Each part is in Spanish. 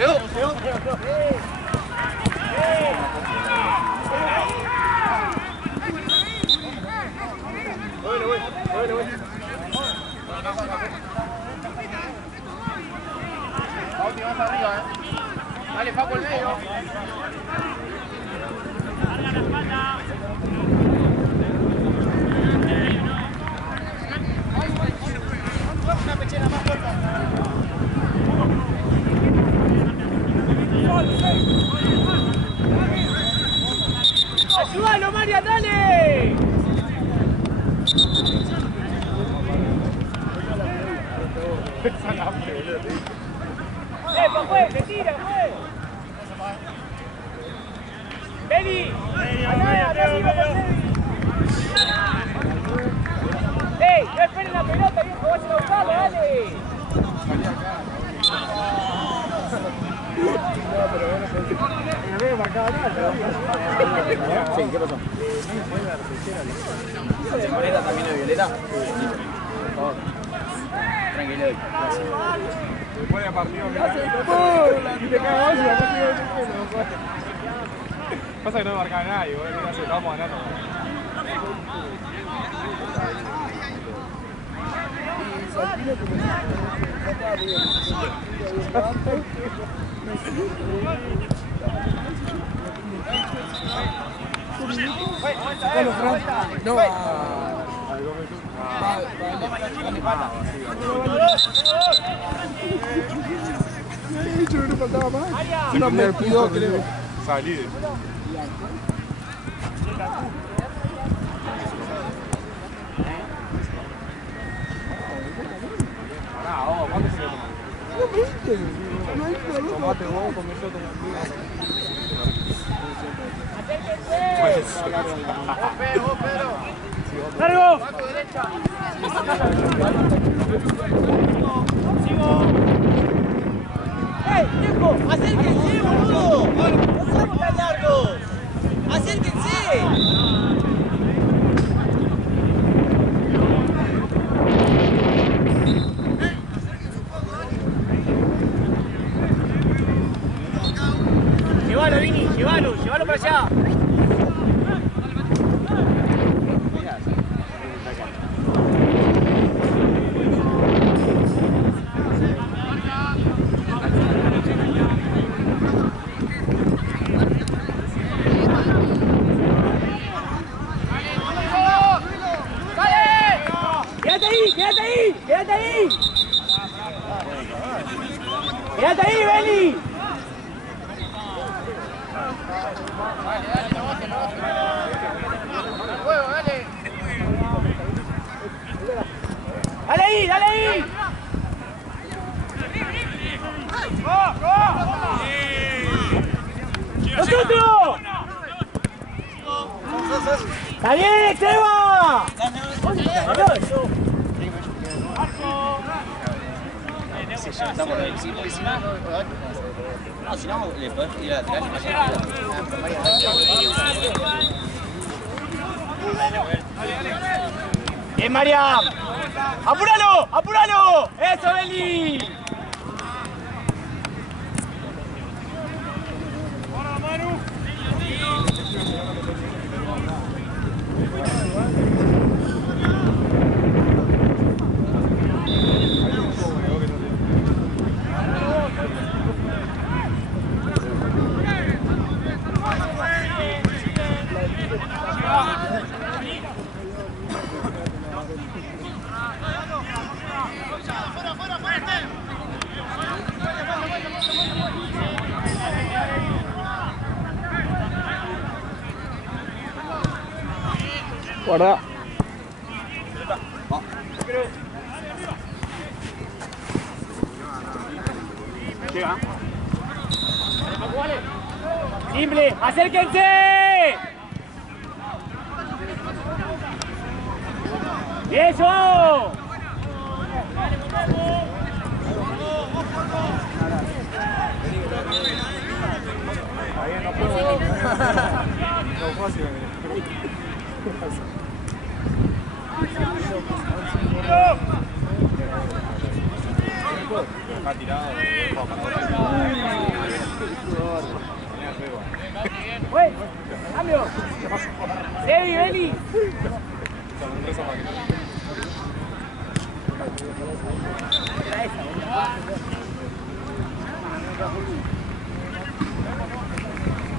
Bauti, vas arriba, Dale, Paco, el medio. Larga la espalda. Una pechera más corta. ¡Ayúdalo, María, dale! Pues, le tira, pues. Beli. ¡Ey! ¡No esperen la pelota, viejo! ¡Vayan a buscarla, dale! No me marcaba nada. Sí, ¿qué pasó? ¿Violeta también es Violeta? Por favor. Tranquilo. Después de partido, te cagas, pasa que no me marcaba nadie, estábamos ganando. No. Yo no faltaba más. No me pido, creo. Salí de ¿cuánto se le toma? No 20. Tomate vos, comés yo, tomate. Vos, Pedro. ¡Largo! Paco, derecha. ¡Sigo! ¡Ey, viejo! ¡Acérquense, boludo! ¡No somos tan largos! ¡Acérquense! Llévalo, Vini, llévalo para allá. ¡Quédate ahí, Beli! ¡Dale ahí, dale ahí! ¡Nosotros! ¡Está bien, Seba! Estamos no, si no, le podés ir a lateral y pasar. ¡Bien, Mariam! ¡Apúralo! ¡Apúralo! ¡Eso, Beli! Guarda. Llega. Simple, acérquense. ¡Eso! No puedo. No fácil. Está tirado. ¡Wey! ¡Cambio! ¡Evi, Beli!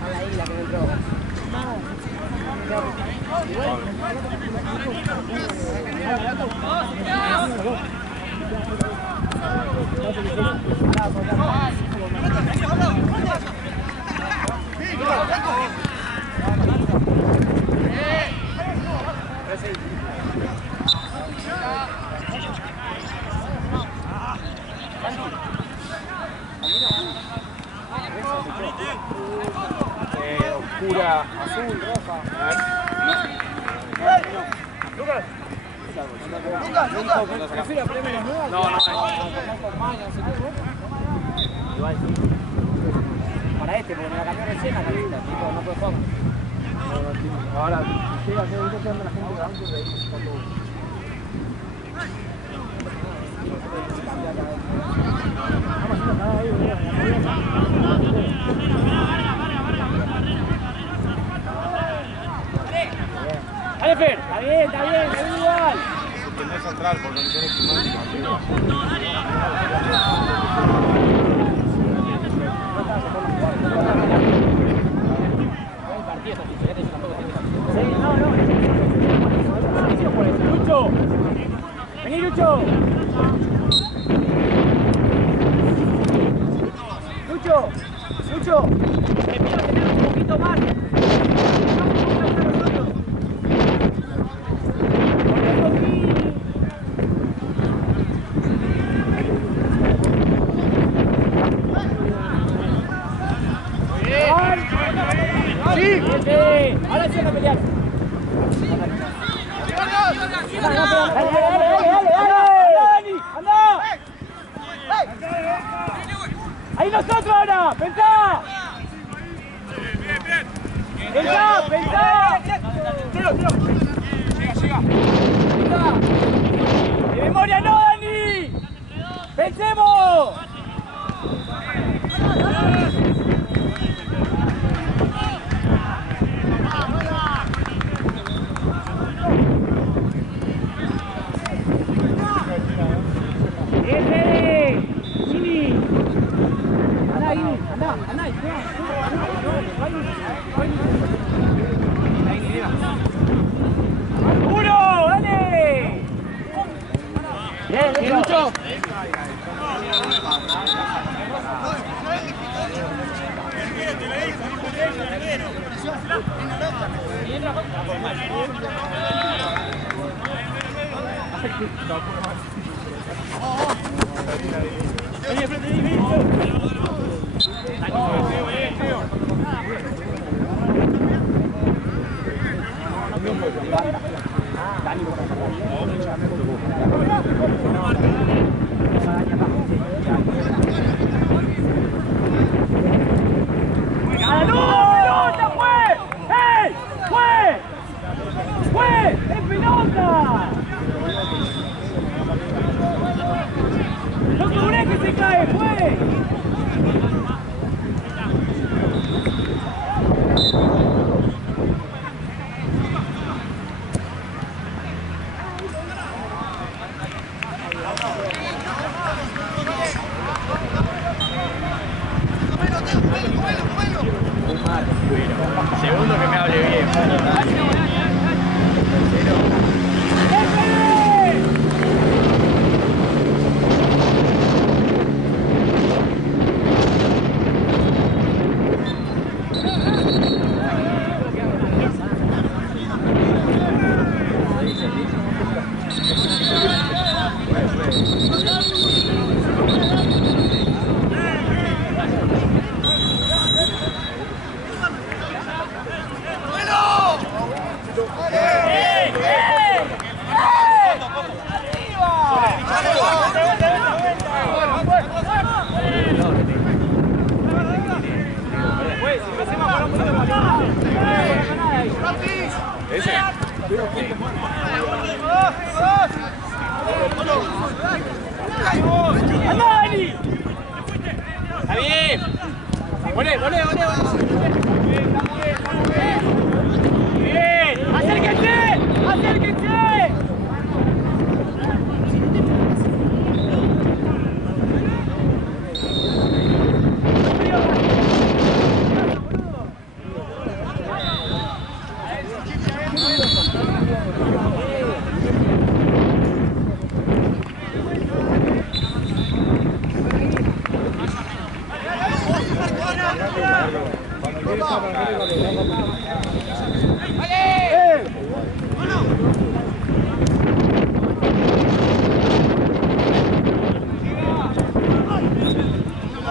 La isla que me entró. Oscura, azul, roja. Lucas. ¿Prefiero aprender las nuevas? No, no hay. Igual sí. Para este, porque me la cambió recién la camiseta, tipo, no puedo jugar. Ahora, llega a ser un toque de la gente de antes de ahí. Está todo. Dale, Fer, está bien igual. Que no es central por condiciones climáticas. Sí, no. Lucho. Vení, Lucho. Lucho. Espero que tengas un poquito más. ¡Sí! ¡Ahora sí van a pelear! ¡Dale! ¡Anda! ¡Ahí nosotros ahora! ¡Pensá! ¡Pensá! ¡Tiro! ¡Llega! ¡De memoria no, Dani! ¡Pensemos! ¡Uno! ¡Dale! ¡Bien, Lucho! Segundo que me hable bien.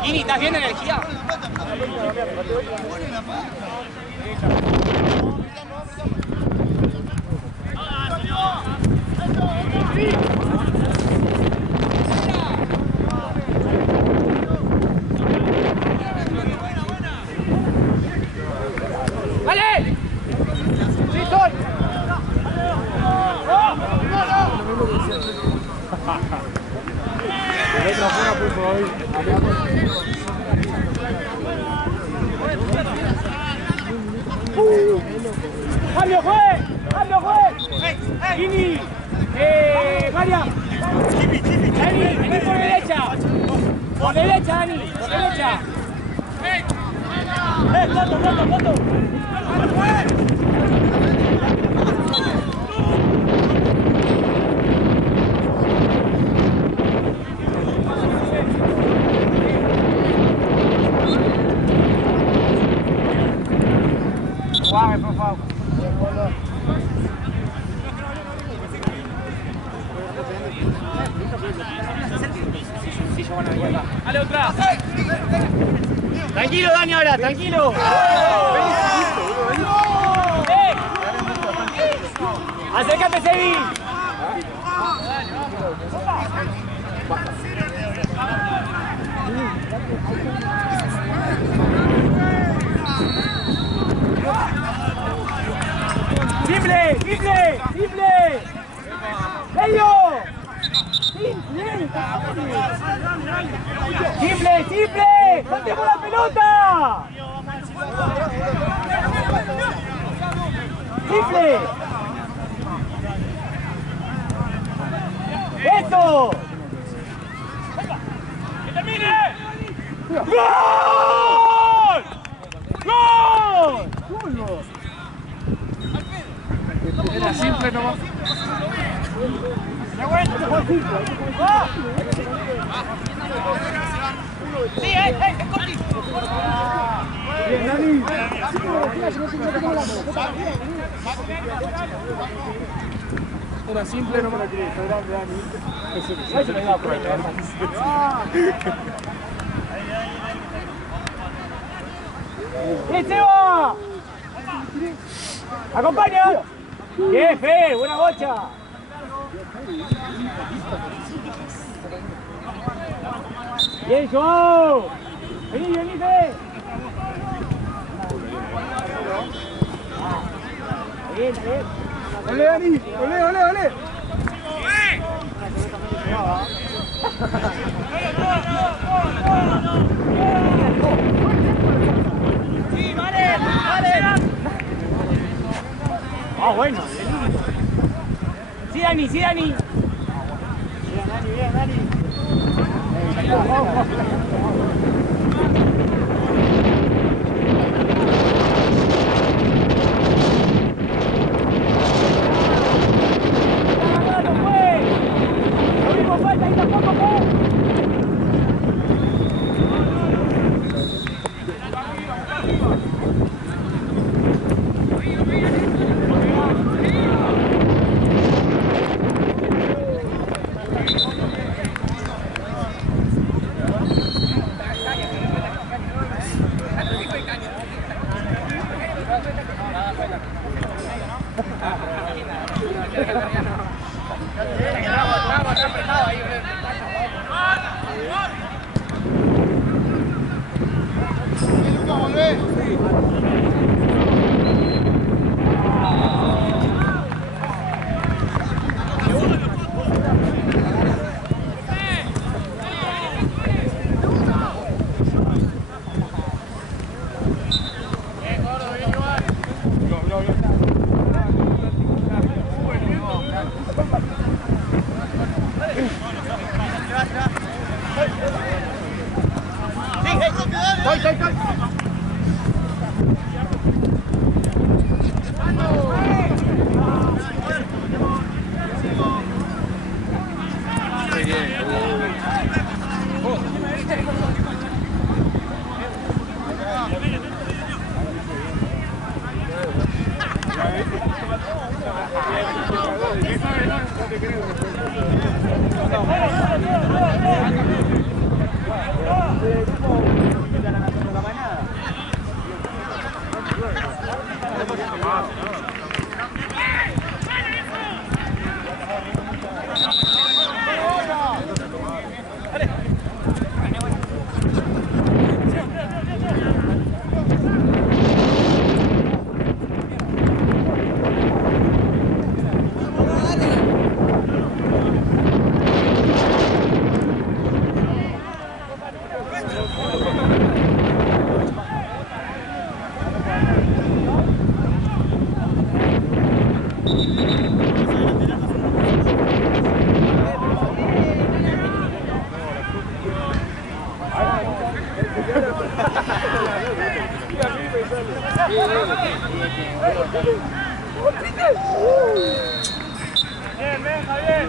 Ini, ¿estás bien de energía? ¡Vale! ¡Sí, soy! ¡Cambio, juez! ¡Cambio, juez! ¡Gini! ¡María! ¡Dani! ¡Vení por derecha! ¡Por derecha, Dani! ¡Por derecha! ¡Foto! Suave, por favor. ¡Dale otra! Tranquilo, Dani, ahora, tranquilo. Acércate, Sebi. ¡Triple! ¡Serio! ¡Triple! ¡Soltemos la pelota! ¡Triple! ¡Eso! ¡Que termine! ¡Gol! Era simple nomás. ¡Sí, Bien, Dani. Era simple nomás. Grande, Dani. Seba! ¡Acompaña! ¡Bien, Fe! ¡Buena bocha! ¡Bien, Joao! ¡Vení, Fe! Bien. ¡Olé, Dani! ¡Olé! ¡Sí, vale! ¡Ah, bueno! ¡Sí, Dani! Bien, Dani. Bien, ven, Javier.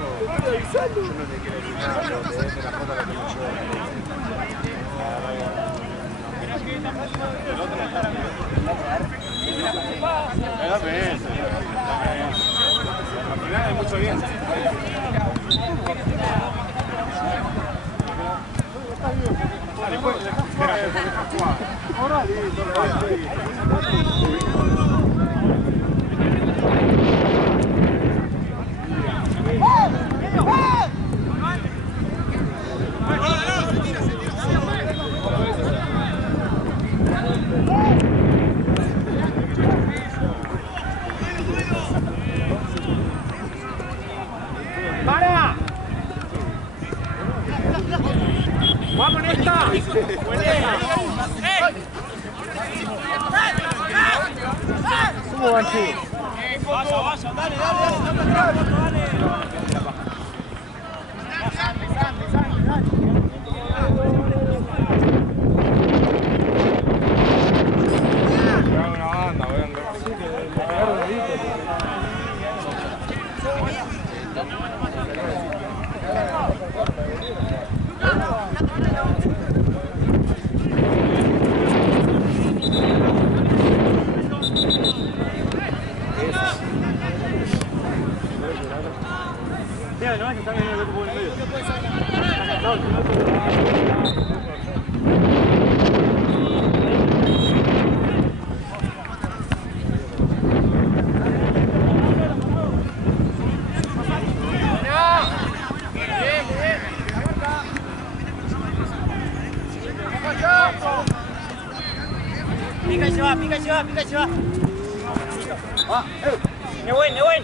Al final hay mucho bien. ¡Para! ¡Vamos, Nesta! ¿Cómo van, sí? Vaya, dale. Pica y se va. Neuwen.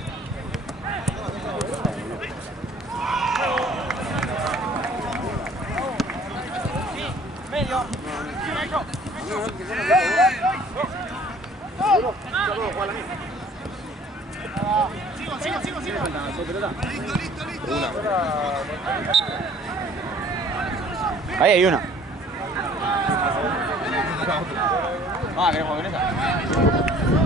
Medio. Sigo. Ahí hay una. Ah, ¿queremos ver esa?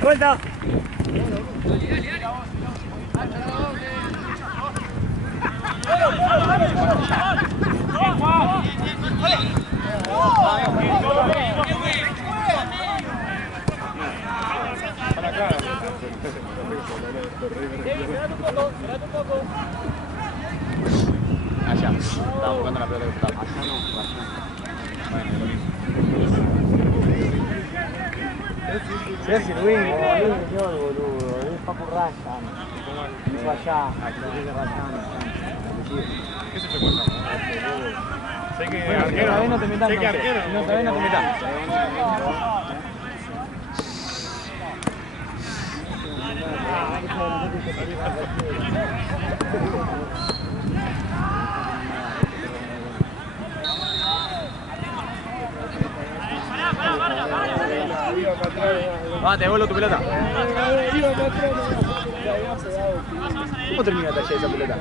¡Suelta! Allá. Estaba buscando la pelota que estaba. Allá no. Sergio Luis, boludo. Es Papu Ryan. Hizo allá. ¿Qué se te cuenta? Sé que Bueno, arquero. esta vez no te metas, Sé que arquero. no, esta vez no te metas. Va, te devuelvo tu pelota. ¿Cómo termina el taller esa pelota?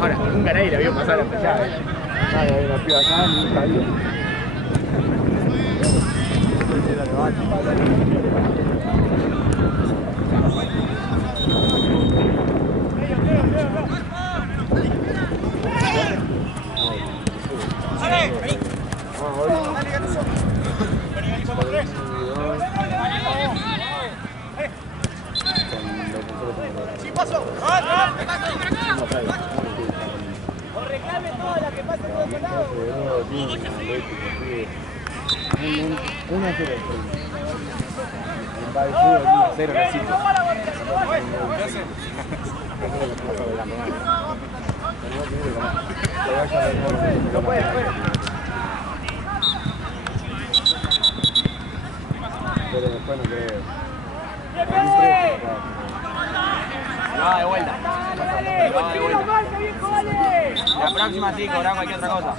Ahora, un gané y la vio pasar hasta allá. Hay una piba acá, ni un caído. Pero después no creo. Va de vuelta. Va de vuelta. próxima sí, cobrar cualquier otra cosa.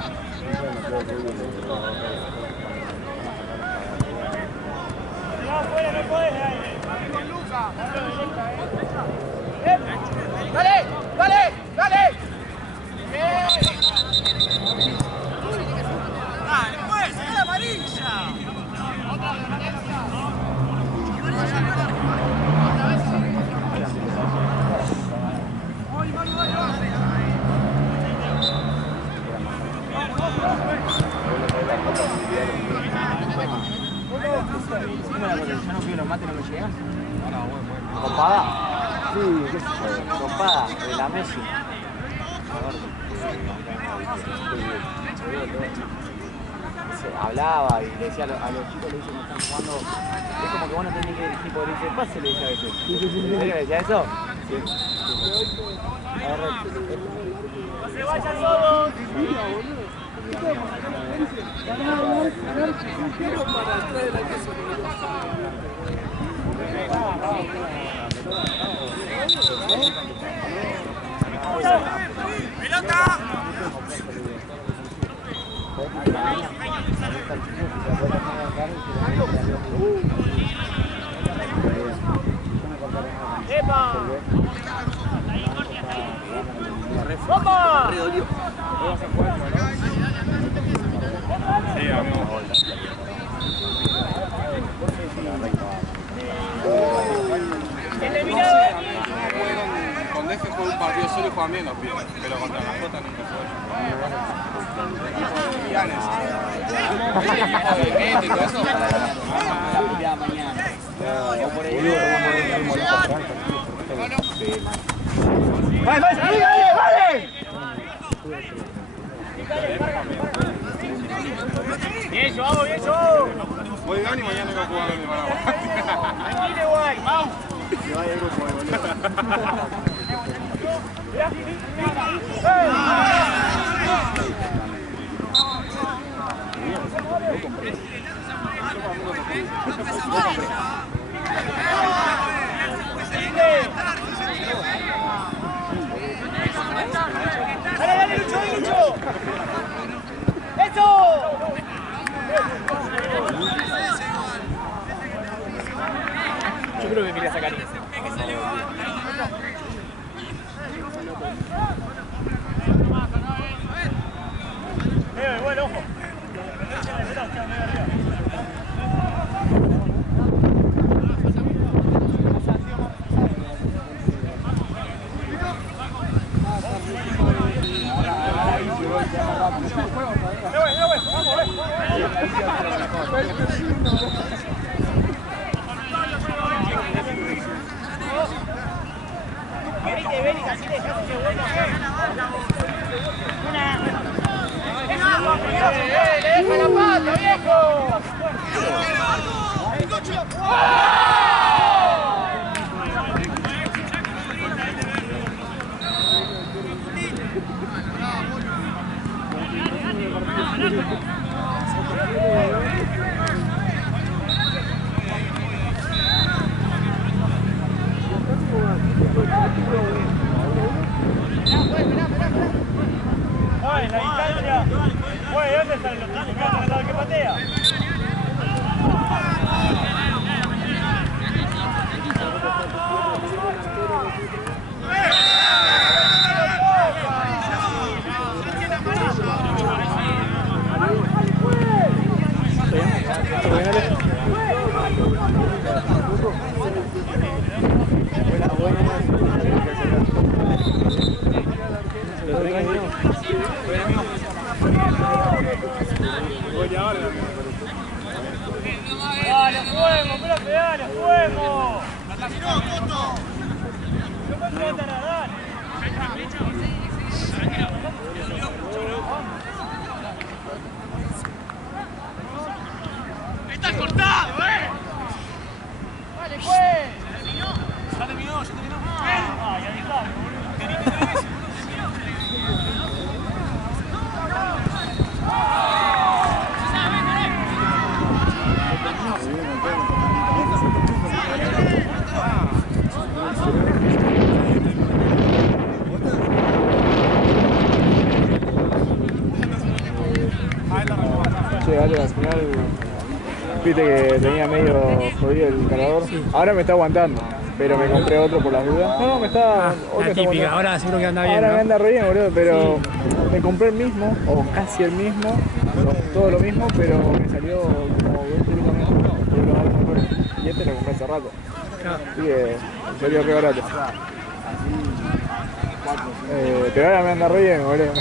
¡Dale! ¡Dale! ¡Dale! ¡Dale, pues! ¡Es la amarilla! ¿Ya no pido los mates, no me llegas? ¿Copada? Sí, qué sé yo. Copada, de la Messi. Hablaba y le decía a los chicos, le dice que están jugando. Es como que vos no tenés que tipo, le dice, pase, le dice a veces. ¿En serio le decía eso? Sí. ¡No se vayan todos! ¡Pelota! ¡Epa! ¡Opa! Sí, amigo. ¡Eliminado! Con Deje fue un partido solo y juegan bien los pibes, pero contra la Jota nunca fue. ¿Y todo eso? ¡Vale, vale! ¡Bien, Joao, bien, Joao! Hoy gana y mañana iba a jugar en el Paraguay. ¡Tranquilo, guay! ¡Vamos! Se vaya el grupo de boludo. ¡Dale, dale, Lucho, Lucho! ¡Eso! Yo creo que quería sacar. Buen ojo. Venite, así dejás que bueno. ¡Le deja la pata, viejo! Ay, la distancia. Güey, ¿dónde están los tanques que patea? ¡Dale, fuego! ¡Espérate, dale, fuego! ¡Está cortado, ¡Vale, pues! ¿Ya terminó? ¡Ah, ya está! Che, dale, al final, viste que tenía medio jodido el cargador. Ahora me está aguantando, pero me compré otro por las dudas. No, me está... La típica, ahora seguro que anda bien, Ahora ¿no? me anda re bien, boludo, pero me compré el mismo, o casi el mismo, todo lo mismo, pero me salió como 20 lucas menos, pero lo más mejor. Y este lo compré hace rato. Así que me salió re barato. Pero ahora me anda re bien, boludo.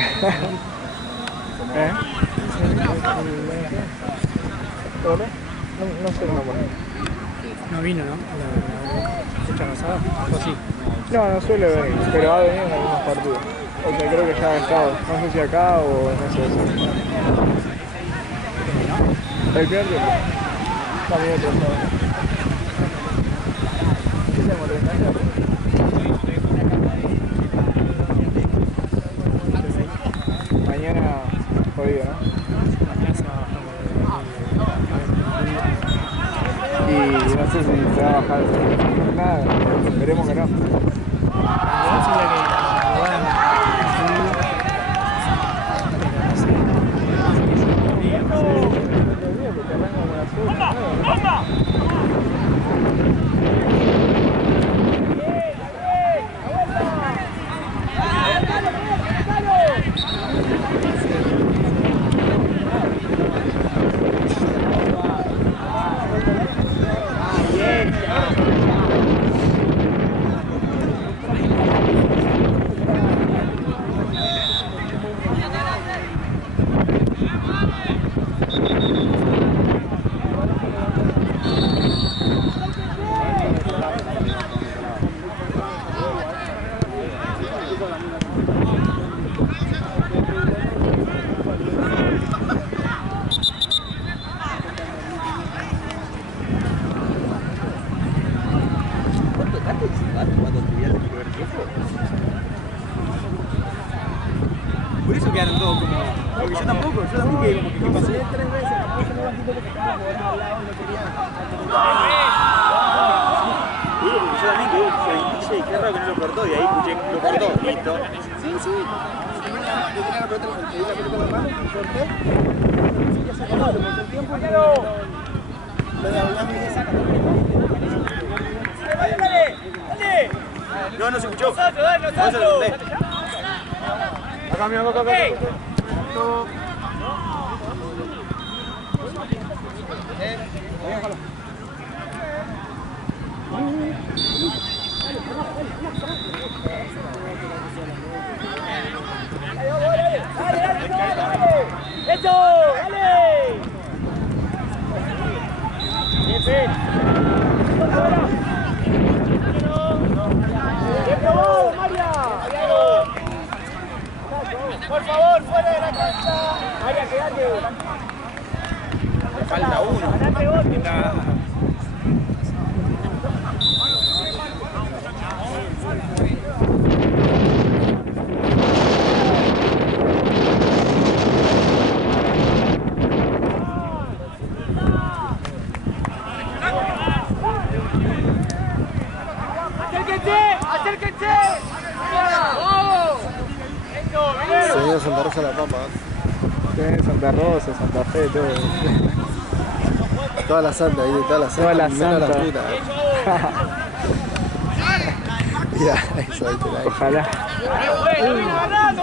¿Eh? No sé el nombre. No vino, ¿no? La fecha pasada, o sí. No suele venir, pero ha venido en algunos partidos. O sea, creo que ya ha estado. No sé si acá o no sé eso. El primer tiempo. También otro estado. ¿Qué tenemos? ¿3 años? Mañana jodido, ¿no? Y no sé si se va a bajar nada, esperemos que no. Por eso quedaron todos como... Porque yo tampoco quedé como que ¿qué pasó? Digo, porque yo también quedé, qué raro que no lo cortó y ahí escuché, lo cortó, listo. Sí, sí. Yo tenía la pelota en la mano, corté, y ya se acabó, le pasó el tiempo y lo de hablando y saca. ¡Dale! No, no se escuchó. ¡Nosotros! Acá, mira, acá. ¡Eso! ¡Dale! Bien, bien. ¡Bien probado, María! Por favor, fuera de la cancha. María, quédate. Le falta uno. Ganate otro. ¡Acérquense! ¡Vamos! Señor Santa Rosa la Pampa. Tenés Santa Rosa, Santa Fe, todo. Toda la santa ahí, toda la santa. Toda la menos santa. la puta. Ya, eso ahí te la dejo. Ojalá. ¡Ganando,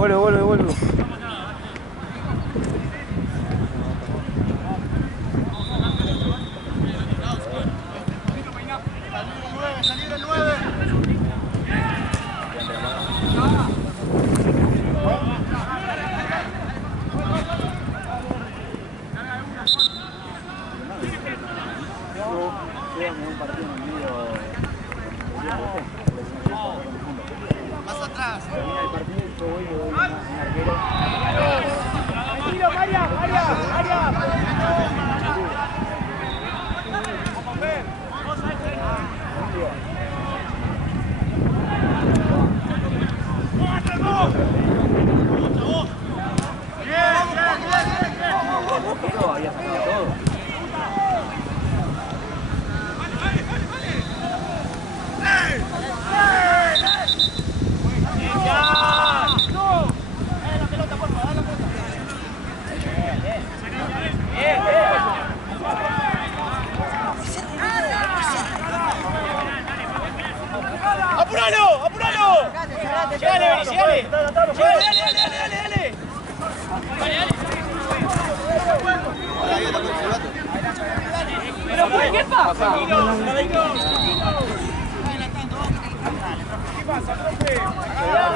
Vuelve.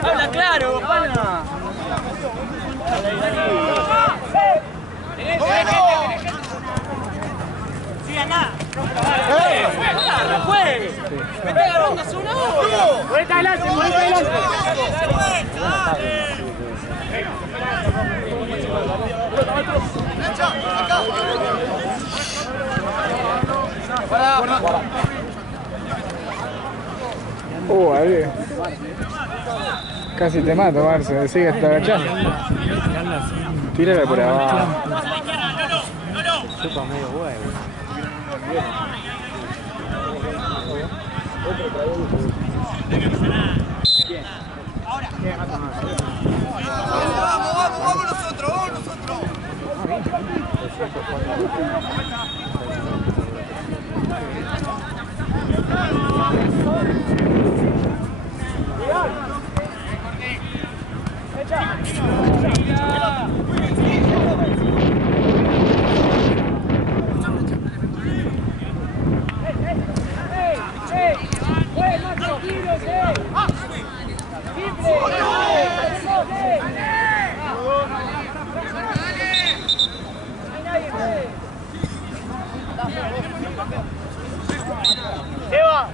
Habla claro, pana. Sí, andá. Juegue. Me está agarrando a su novio. Ponete adelante. Ahí. Casi te mato, Marce. Sigue hasta agachando. Tírala por abajo. Chupa medio huevo. Vamos nosotros.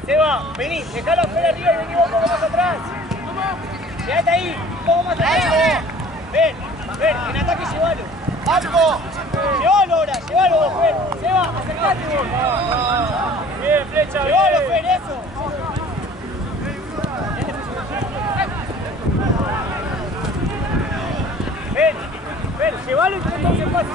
Seba, vení, dejalo afuera arriba y vení un poco más atrás. Quédate ahí, un poco más atrás. Ven, en ataque llévalo. Llévalo ahora, llévalo, Fer. Seba, acercate vos. Bien, flecha, llévalo, Fer, eso. Ven, llévalo y tratamos el pase.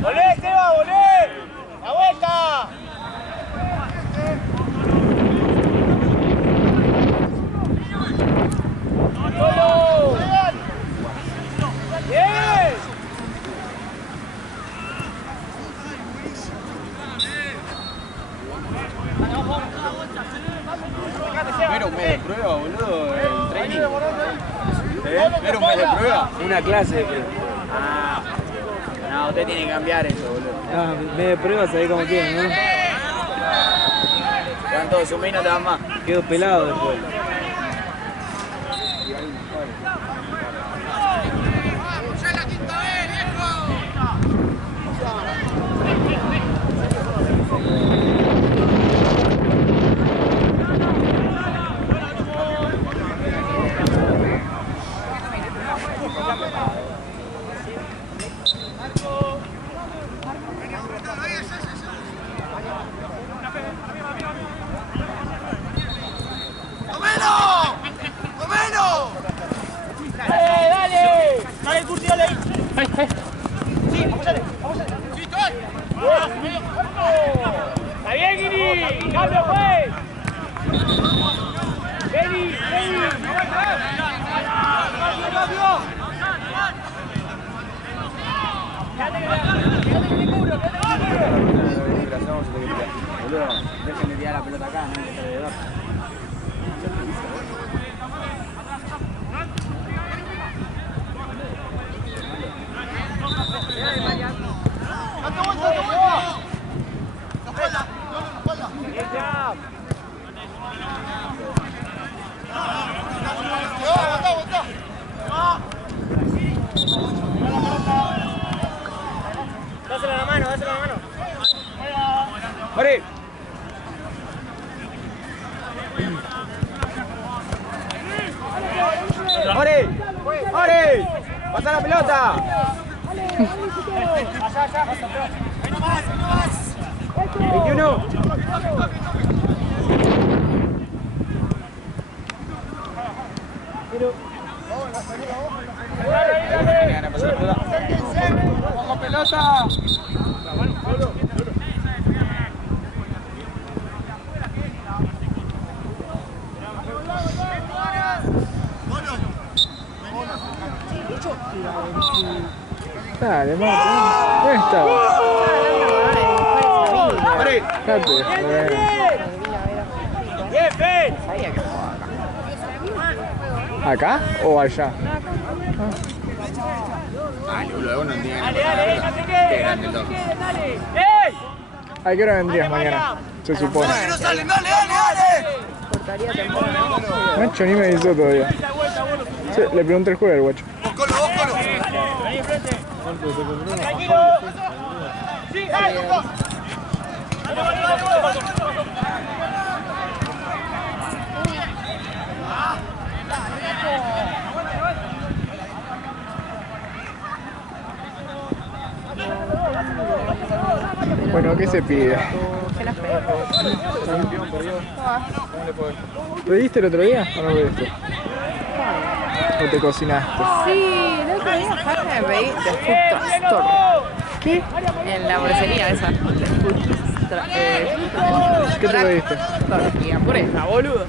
¡Volvé, Seba, volvé! ¡La vuelta! ¡Solo! ¡Bien! Pero un mes de prueba, boludo, el training. Pero un mes de prueba. Una clase, creo. No, usted tiene que cambiar eso, boludo. Medio de prueba, sabés cómo quieren, ¿no? Te dan todos, un mes y no te dan más. Quedo pelado después. Sí, apóyale. ¡Está bien, Guiri! ¡Cambio, pues! ¡Vení! Boludo, déjenme tirar la pelota acá, no hay alrededor. Dásela la mano. ¡Ore! ¡Ore! ¡Ore! ¡Pasa la pelota! ¡Ahí nomás! 21. ¡Ojo, pelota! Dale, Marta. ¿Dónde estaba? ¡Ore! Fíjate. ¡Bien, Fel! ¿Acá o allá? Dale, boludo, no entiendo. Dale, no se queden, dale. ¡Ey! ¿A qué hora vendrías mañana? Se supone. ¡Dale! Nacho ni me avisó todavía. Sí, le pregunté el jueves al guacho. Vení enfrente. Tranquilo. Sí, ¡ey! Bueno, ¿qué se pide? ¿Pediste el otro día o no pediste? ¿O te cocinaste? Sí, el otro día Jaime me pedí de Food Store. ¿Qué? En la hamburguesería esa. De Food ¿Qué te pediste? Y hamburguesa, boludo.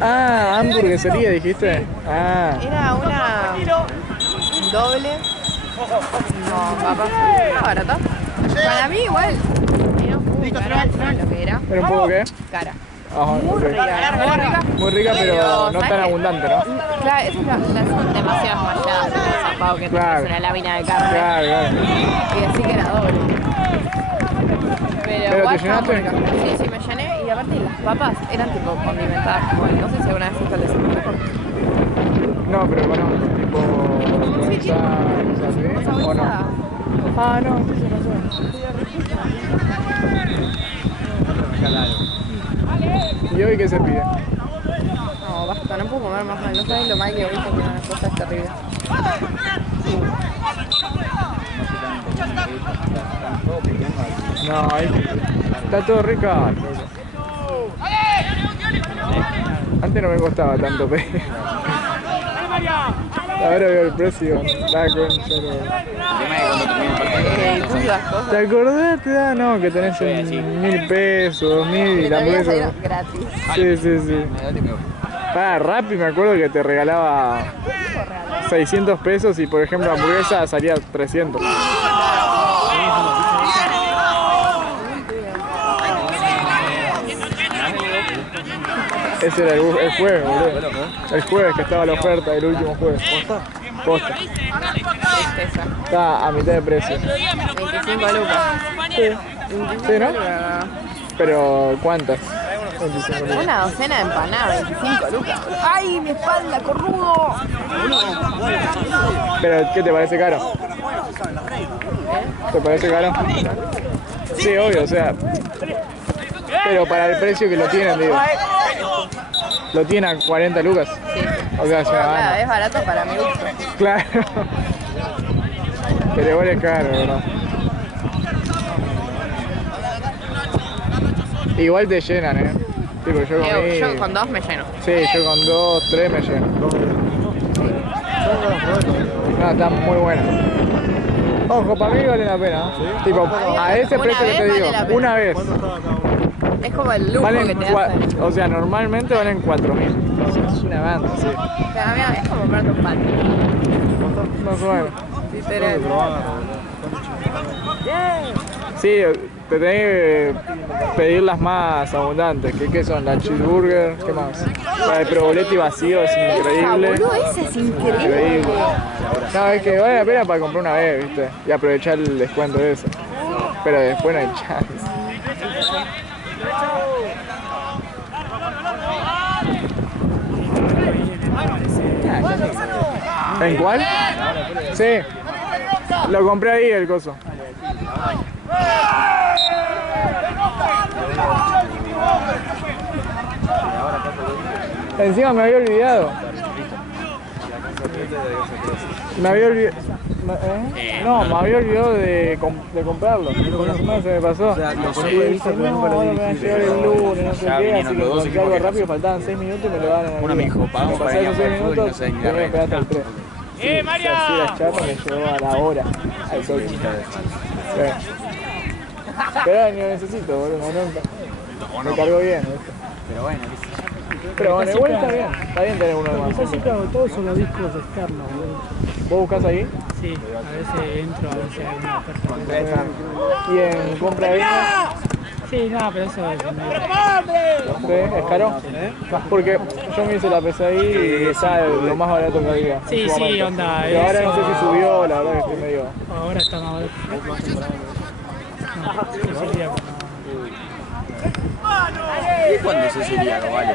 Hamburguesería dijiste. Ah, Era una doble. No, papas. Era barata. Para mí igual. Era un poco cara, ¿sabes lo que era? ¿era un poco qué? Cara. Ajá, Muy ok. rica. Muy rica, pero no ¿sabes tan qué? abundante, ¿no? Claro, esas son demasiado esmalladas. Zapado que Claro. tenés una lámina de carne. Claro, claro. Y así que era doble. ¿Pero igual te estaba muy llenaste? rica. Sí, me llené. Y aparte las papas eran tipo condimentadas. Como, no sé si alguna vez fuiste al desayuno. No, pero conozco, tipo. Sí, ¿Así? ¿O no? Ah, no, entonces no sé. ¿Y hoy qué se pide? No, basta, no puedo comer más mal. No sabes lo mal que ahorita tiene las cosas terribles. No, ahí está todo rico. Antes no me costaba tanto pedir. Ahora veo el precio. La concha. ¿Tú las cosas? ¿Te acordás? No, que tenés en 1000 pesos, 2000 y la hamburguesa. Gratis. Sí. Rappi me acuerdo que te regalaba 600 pesos y por ejemplo la hamburguesa salía 300. Ese era el jueves, boludo. El jueves que estaba la oferta, el último jueves. Posta. Tristeza. Está a mitad de precio. 25 lucas. Sí, ¿no? Pero ¿cuántas? 25 lucas. Una docena de empanadas, 25 lucas. ¡Ay, mi espalda, cornudo! ¿Pero qué te parece caro? ¿Te parece caro? Sí, obvio, o sea. Pero para el precio que lo tienen, digo. Lo tienen a 40 lucas. Sí. O sea, es una Claro, banda. es barato para mi gusto. Claro. Pero igual es caro, ¿verdad? Igual te llenan, ¿eh? Tipo, yo comí... Yo con 2 me lleno. Sí, yo con 2, 3 me lleno. No, está muy buena. Ojo, para mí vale la pena. Tipo, a ese Una precio que vez te vale digo, la pena. una vez. Es como el lujo que Valen te hacen. o sea, normalmente valen 4.000. Es una banda, sí. Pero mira, es como comprarte un pan. Más o menos. Literal. Sí, te tenés que pedir las más abundantes. ¿Qué son? La cheeseburger, ¿qué más? La de provoleti vacío es increíble. Boludo, esa es increíble. Increíble. No, es que vale la pena para comprar una vez, ¿viste? Y aprovechar el descuento de eso. Pero después no hay chance. ¿En cuál? Sí. Lo compré ahí el coso. Encima me había olvidado. Me había olvidado. No, me había olvidado de comprarlo. Con la semana se me pasó. Y dije, no, ahora me va a llegar el lunes, no sé qué. Así que encontré algo rápido, faltaban 6 minutos y me lo van a dar. Una me dijo, pagamos para ir a pasé jugar 6 fútbol y no minutos, sé ni la tenía que regla. esperar hasta el 3. Mario! Así la chapa me llevó a la hora. Al sol. Sí. Pero ni lo necesito, boludo, nunca. Me cargó bien, ¿viste? Pero bueno, Pero bueno, igual está bien tener uno más. Casi claro, todos son los discos externos, boludo. ¿Vos buscás ahí? Sí, a veces entro, a veces hay una oferta. ¿Y en compra de vino? Sí, no, pero eso es medio. ¿Sí? ¿Es caro? Porque yo me hice la PCI y está lo más barato que había. Sí, en su sí, momento. onda, Pero ahora no sé eso- si subió, la verdad que estoy medio... Ahora está más barato. No, ese día como- ¿y cuándo se subía, vale?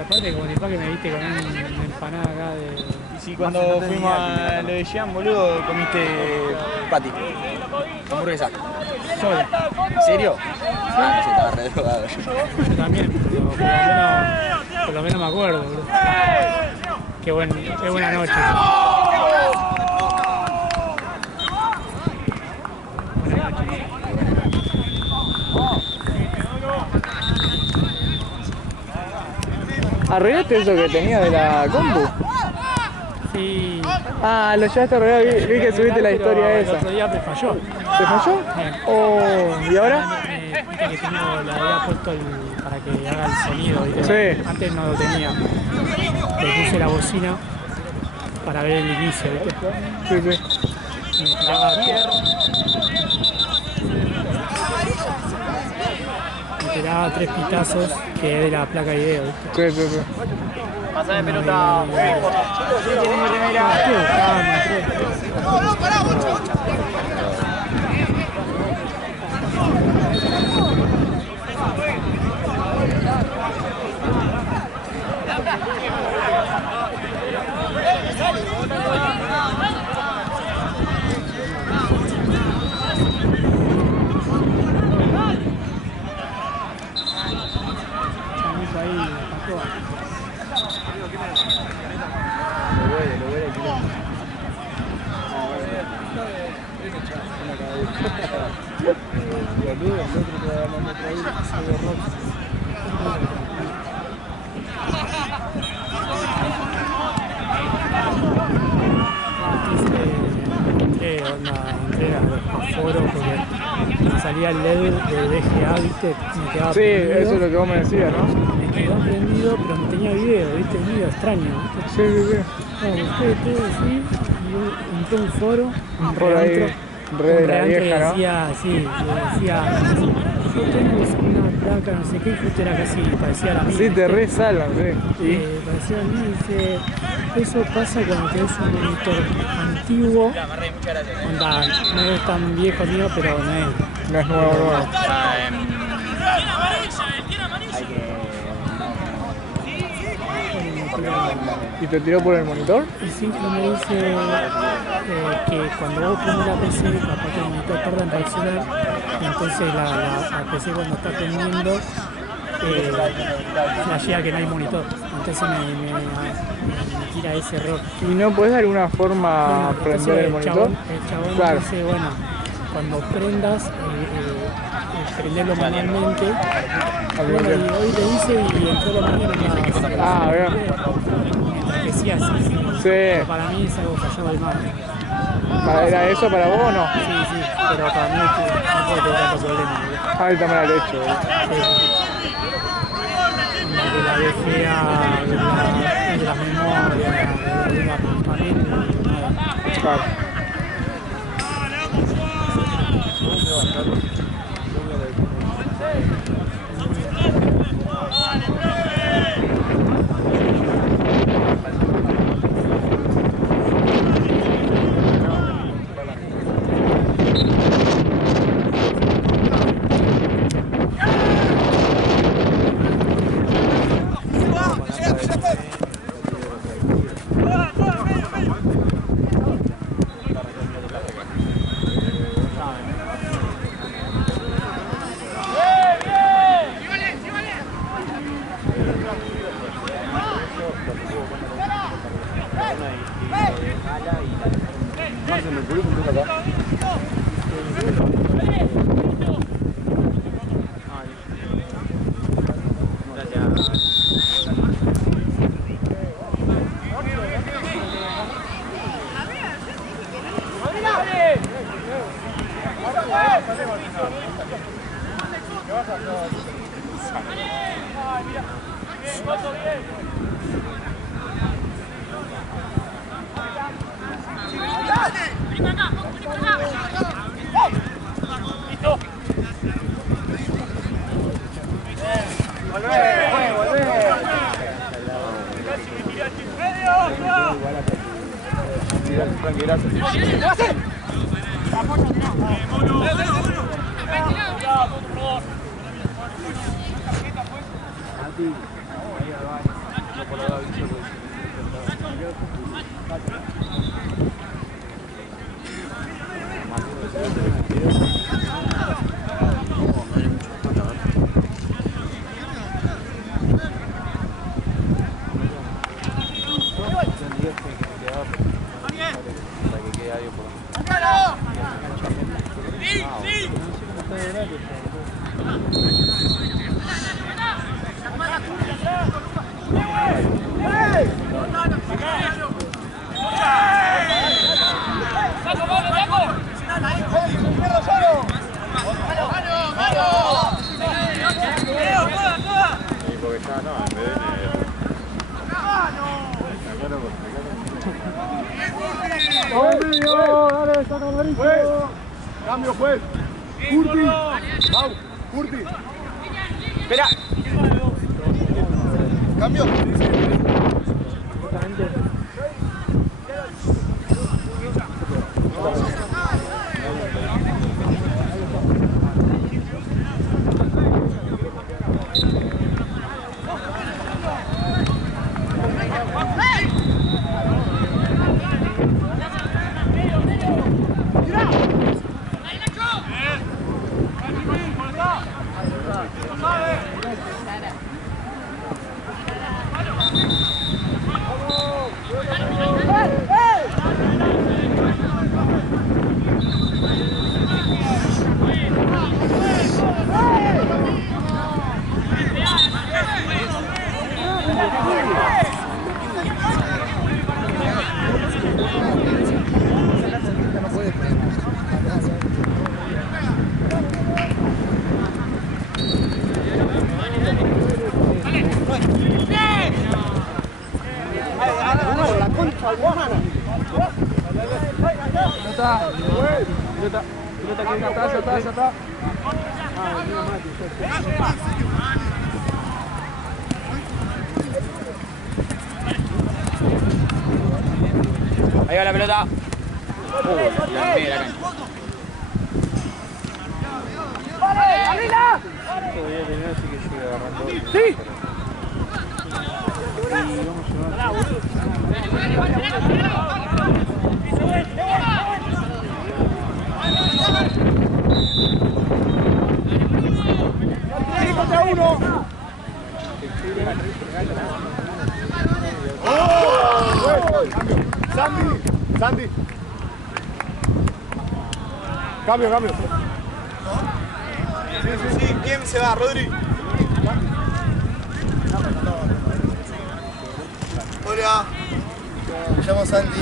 Aparte, como tipo que me viste con una empanada acá de. Sí, cuando fuimos a lo de Jean, boludo, comiste Pati. Hamburguesa. Sola. ¿En serio? Ah, no sé, estaba re drogado yo. Yo también, pero por lo menos me acuerdo, boludo. Qué buena noche. Buena noche. ¿Arreglaste eso que tenía de la compu? Sí. Ah, lo llevaste a arreglar, vi que subiste la historia El esa. otro día me falló. ¿Te falló? Oh, ¿y ahora? Viste que tengo, le había puesto para que haga el sonido, ¿viste? Sí. Antes no lo tenía. Le puse la bocina para ver el inicio, ¿viste? Sí, sí. Y me tiraba, tres pitazos que es de la placa de video, ¿viste? Sí, sí, sí. Pasá de pelota. Estoy buscando, entré a los foros porque me salía el LED del VGA, ¿viste? Me quedaba Sí, prendido. eso es lo que vos me decías, ¿no? Me quedó prendido, pero no tenía video, ¿viste? Medio extraño, ¿viste? Sí, sí, sí. Bueno, busqué todo así y entré a un foro, Un foro ahí, re de la vieja, ¿no? decía, sí, decía, yo tengo una placa, no sé qué, y justo era casi, parecía la mía. Sí, te ¿viste? resalvan, sí. Parecía la mía y dice, eso pasa cuando tenés un monitor antiguo, onda, no es tan viejo mío, pero no es. No es nuevo, nuevo. ¿Y te tiró por el monitor? Y sí, me dice que cuando vos prendes la PC, capaz que el monitor tarda en reaccionar, y entonces la PC cuando está prendiendo, flashea que no hay monitor. Entonces me tira ese error. ¿Y no podés de alguna forma Bueno, prender entonces el monitor? El chabón Claro. dice, bueno, cuando prendas, prenderlo manualmente. Bueno, y hoy le hice y entró la mañana. Ah, bien. Mientras que parecía así. Sí. Pero para mí es algo fallado del mar. ¿Era eso para vos o no? Sí, sí, pero para mí no puede tener tanto problema. Ah, él también lo ha hecho. De la DGA, de la memoria, de la panel, Claro. Cambio, juez. Curti. Vamos, Curti. Espera. Cambio. Ahí va la pelota. ¡Sí! Contra uno. Sandy. Cambio. Sí. ¿Quién se va, Rodri? Hola. Me llamo Santi.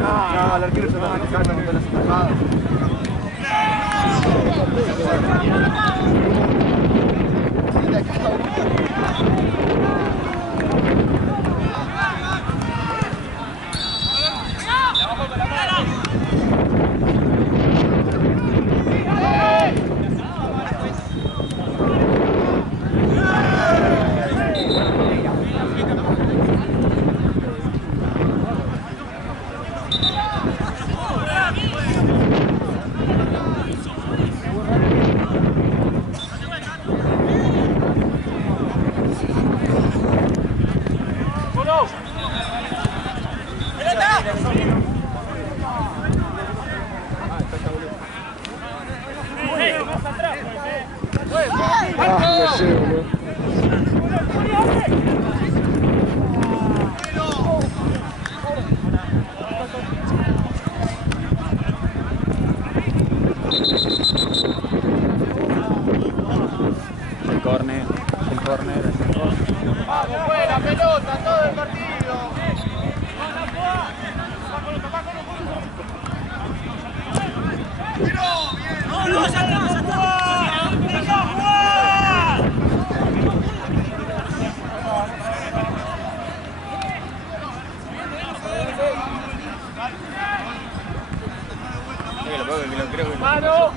No, el arquero se está sacando con las atajadas.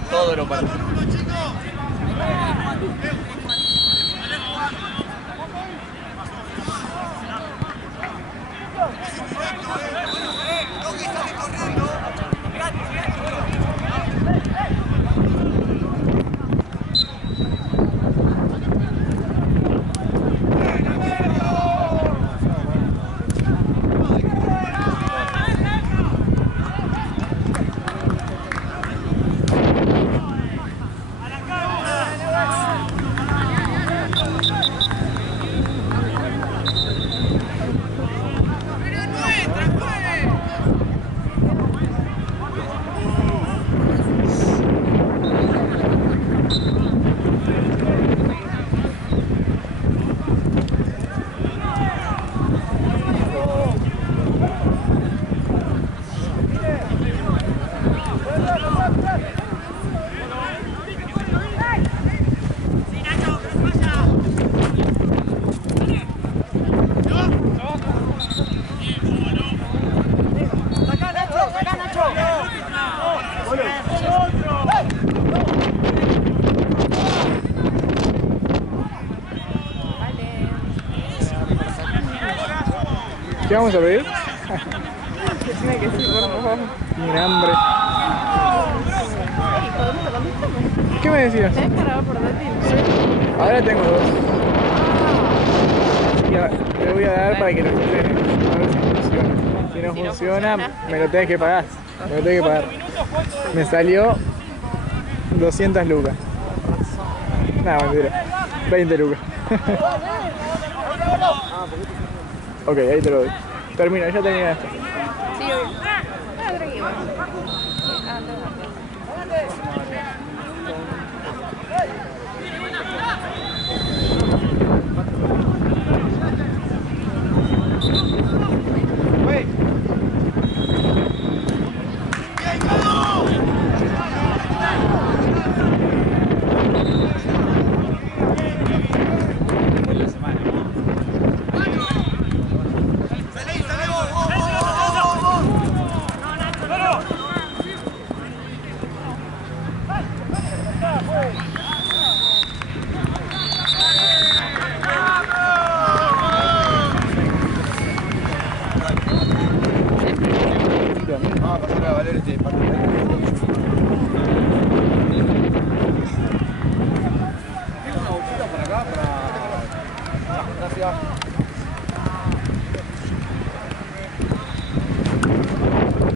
Todo lo partido. ¿Qué vamos a pedir? Decime que sí, por favor. Tiene hambre. ¿Qué me decías? ¿Tenés cargador portátil? Ahora tengo dos. Y le voy a dar para que lo funcione. A ver si funciona. Si no funciona, me lo tenés que pagar. Me lo tenés que pagar. Me salió 200 lucas. Nada, mentira. 20 lucas. Ok, ahí te lo doy. Termina, ya termina esto. Sí, obvio. Ah, tranquilo. Vamos a pasarle a valer este partido. Una bolsita para acá, para... Gracias.